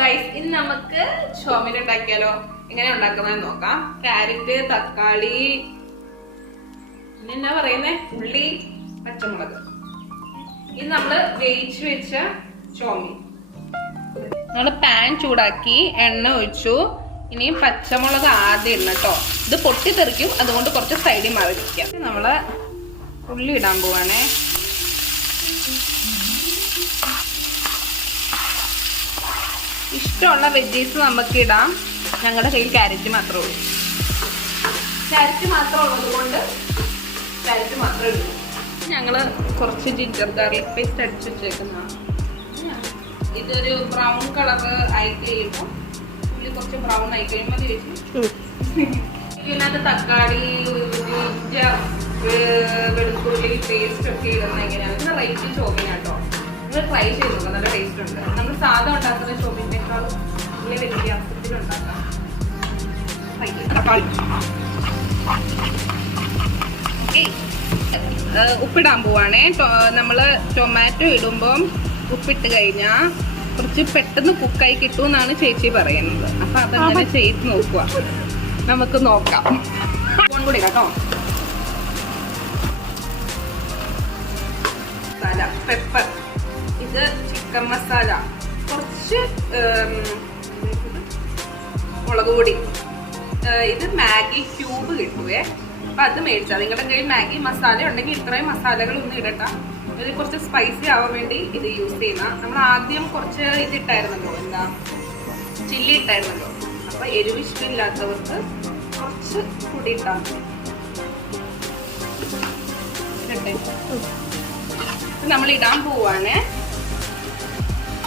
Guys, ഇന്ന് നമുക്ക് ചോമിൻ ഉണ്ടാക്കിയാലോ? എങ്ങനെ ഉണ്ടാക്കുന്നത് നോക്കാം. ക്യാരറ്റ്, തക്കാളി, എന്നാ പറയുന്നേ, ഉള്ളി, പച്ചമുളക്. ഇത് നമ്മള് വേവിച്ച് വെച്ച ചോമിൻ. നമ്മള് പാൻ ചൂടാക്കി എണ്ണ ഒഴിച്ചു. ഇനി പച്ചമുളക് ആദ്യം ഇടണം കേട്ടോ. ഇത് പൊട്ടിത്തെറിക്കും, അതുകൊണ്ട് കുറച്ച് സൈഡിൽ മാറി വയ്ക്കാം. നമ്മള് ഉള്ളി ഇടാൻ പോവാണേ. ഇഷ്ടമുള്ള വെജീസ് നമുക്ക് ഇടാം. ഞങ്ങളുടെ കയ്യിൽ ക്യാരറ്റ് മാത്രമേ ഉള്ളൂ. ക്യാരറ്റ് മാത്രം ഉള്ളത് കൊണ്ട് ക്യാരറ്റ് മാത്രമേ ഉള്ളൂ. ഞങ്ങള് കുറച്ച് ജിഞ്ചർ ഗാർലിക് പേസ്റ്റ് അടിച്ചു വെച്ചേക്കുന്നതാണ്. ഇതൊരു ബ്രൗൺ കളറ് ആയി കഴിയുമ്പോൾ, ഉള്ളി കുറച്ച് ബ്രൗൺ ആയി കഴിയുമ്പോൾ ഇതിനകത്ത് തക്കാളി, വെളുത്തുള്ളി പേസ്റ്റ് ഒക്കെ ഇടുന്ന എങ്ങനെയാണ്. ഇത് റൈറ്റ് ചോമിനാട്ടോ. നിങ്ങൾ ട്രൈ ചെയ്ത് നോക്കാം, നല്ല ടേസ്റ്റ് ഉണ്ട്. നമ്മൾ സാധാ ഉണ്ടാക്കുന്ന ചോമിനേക്കാളും വലിയ വ്യത്യാസത്തിൽ ഉണ്ടാക്കാം. ഓക്കെ, ഉപ്പിടാൻ പോവാണേ. നമ്മള് ടൊമാറ്റോ ഇടുമ്പം ഉപ്പിട്ട് കഴിഞ്ഞാൽ കുറച്ച് പെട്ടെന്ന് കുക്കായി കിട്ടുമെന്നാണ് ചേച്ചി പറയുന്നത്. അപ്പൊ അതങ്ങനെ ചെയ്ത് നോക്കുക. നമുക്ക് നോക്കാം. കൂടി കേട്ടോ. മസാല, പെപ്പർ, ഇത് ചിക്കൻ മസാല, കുറച്ച് മുളക് പൊടി, ഇത് മാഗി ക്യൂബ് കിട്ടുവേ. അപ്പൊ അത് മേടിച്ചാൽ, നിങ്ങളുടെ കയ്യിൽ മാഗി മസാല ഉണ്ടെങ്കിൽ ഇത്രയും മസാലകൾ ഒന്നും ഇടട്ട. ഇത് കുറച്ച് സ്പൈസി ആവാൻ വേണ്ടി ഇത് യൂസ് ചെയ്യുന്ന. നമ്മൾ ആദ്യം കുറച്ച് ഇതിട്ടായിരുന്നല്ലോ, എന്താ ചില്ലി ഇട്ടായിരുന്നല്ലോ. അപ്പൊ എരിവ് ഇഷ്ടമില്ലാത്തവർക്ക് കുറച്ച് പൊടി ഇട്ടാൽ മതി. നമ്മൾ ഇടാൻ പോവാണ്.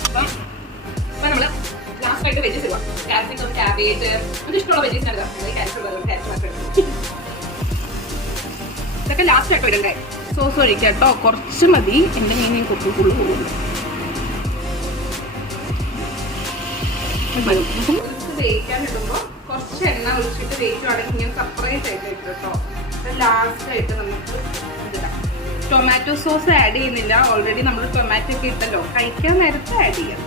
അപ്പം നമ്മള് ലാസ്റ്റ് ആയിട്ട് വെജസ് ഇടുക. ക്യാപ്സിക്കം, ക്യാബേജ്, അത് ഇഷ്ടമുള്ള വെജീസ് ആണ്. ഇതൊക്കെ ലാസ്റ്റ് ആയിട്ട് ഇടണ്ടേ. സോസ് ഒഴിക്കാം കേട്ടോ, കുറച്ച് മതി. എൻ്റെ മീൻ കുട്ടിക്കുള്ളു പോകുന്നു. വേവിക്കാൻ ഇടുമ്പോൾ കുറച്ച് എണ്ണ ഒഴിച്ചിട്ട് വേവിക്കുവാണെങ്കിൽ ഇങ്ങനെ സെപ്പറേറ്റ് ആയിട്ട് ഇട്ടു കേട്ടോ. ലാസ്റ്റ് ആയിട്ട് നമുക്ക് ഇതിടാം. ടൊമാറ്റോ സോസ് ആഡ് ചെയ്യുന്നില്ല, ഓൾറെഡി നമ്മൾ ടൊമാറ്റോ ഒക്കെ ഇട്ടല്ലോ. കഴിക്കാൻ നേരത്തെ ആഡ് ചെയ്യാം.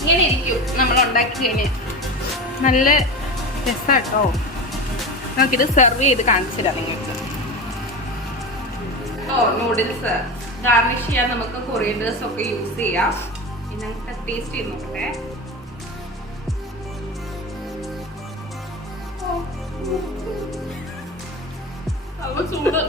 ഇങ്ങനെ ഇരിക്കും നമ്മൾ ഉണ്ടാക്കി കഴിഞ്ഞ്. നല്ല രസാട്ടോ. നമുക്കിത് സെർവ് ചെയ്ത് കാണിച്ചു തരാം നിങ്ങൾക്ക്. നൂഡിൽസ് ഗാർണിഷ് ചെയ്യാൻ നമുക്ക് കൊറിയൻഡേഴ്സ് ഒക്കെ യൂസ് ചെയ്യാം. പിന്നെ നമുക്ക് ടേസ്റ്റ് ചെയ്ത് നോക്കട്ടെ. ചൂട്